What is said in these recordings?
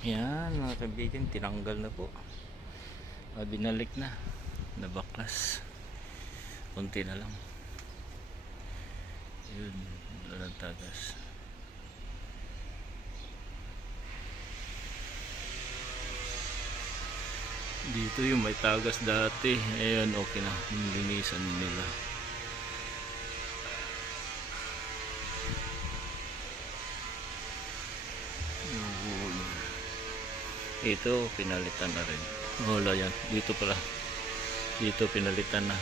Yan mga kaibigan, tinanggal na po. Binalik na. Nabaklas. Kunti na lang. Yun, doon ang tagas. Dito yung may tagas dati. Ayun, okay na. Nilinisan nila. Ito pinalitan na rin. Wala yan. Dito pala. Dito pinalitan na.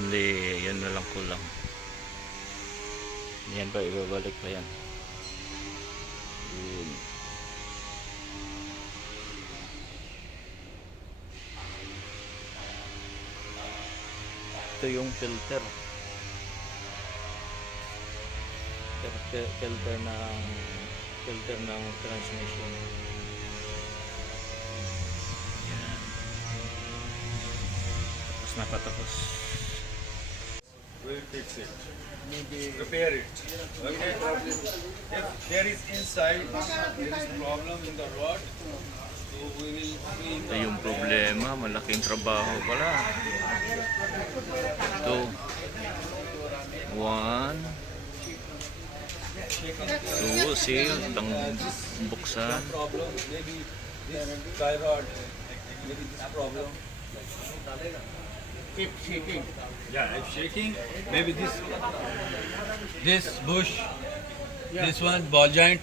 Only yan na lang kulang. Yan pa, ibabalik pa yan. Yun. Ito yung filter. Filter ng transmission. Yan. Tapos napatapos. We'll fix it. Repair it. Okay. If there is inside, there is problem in the rod, so we will clean. Ito yung problema, malaking trabaho pala. Ito. 1 2, seal, tang buksan. Problem, maybe this tie rod, maybe this problem. Keep shaking. Yeah, if shaking, maybe this bush, this one ball joint.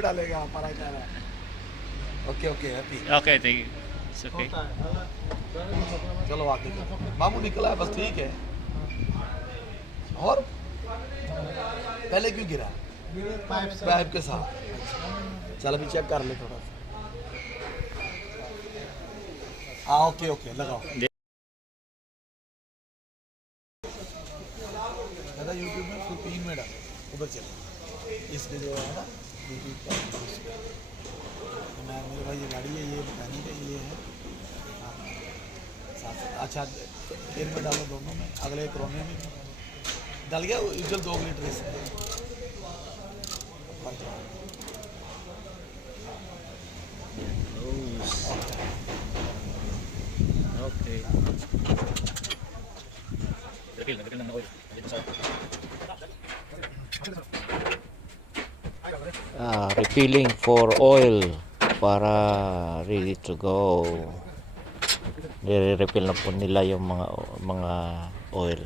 में डालेगा हमारा कह रहा है। Okay okay happy. Okay, thank you. It's okay. चलो आगे मामू निकला है बस ठीक है। और पहले क्यों गिरा? पाइप के साथ। चल अभी चेक कर ले थोड़ा सा। हाँ ओके ओके लगाओ। दादा यूट्यूब में फिर 3 में डालो उधर चले इस वीडियो है ना यूट्यूब पर। तो मैं मेरे भाई ये गाड़ी है ये मैकेनिक है ये है। हाँ साथ अच्छा 3 में डालो दोनों में अगले कोने में डाल गया इधर 2 लीटर इसमें। Okay. Refilling for oil para ready to go. Nire-refill na po nila yung mga oil.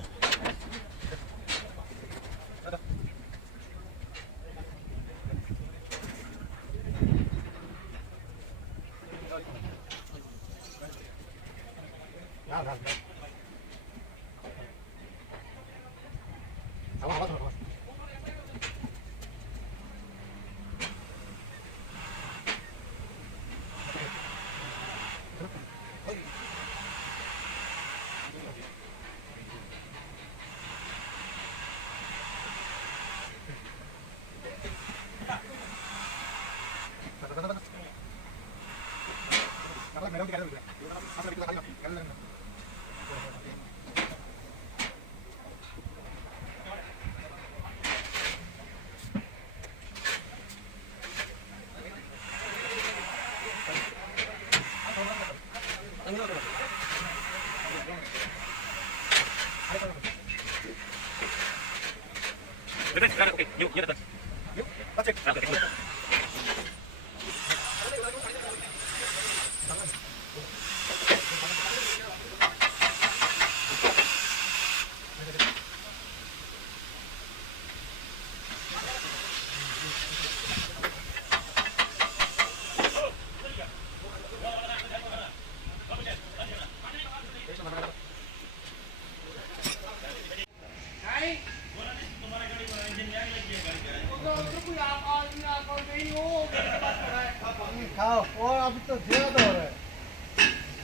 खाओ और अभी तो ज्यादा हो रहा है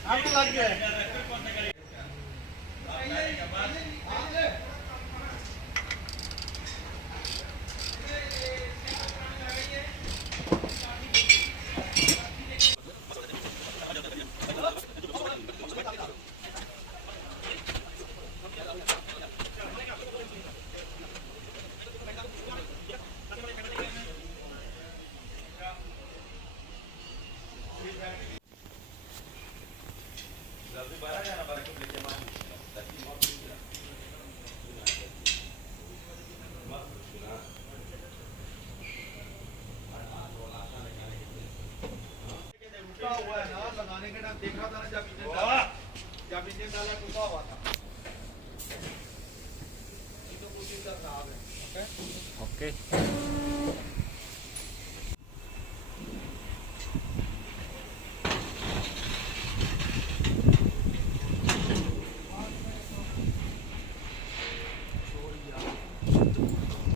आपको लग गया है। हुआ है ना लगाने के टाइम देखा था ना जब इंजन डाला टूटा हुआ था। ये तो कुछ खराब है। Okay Okay.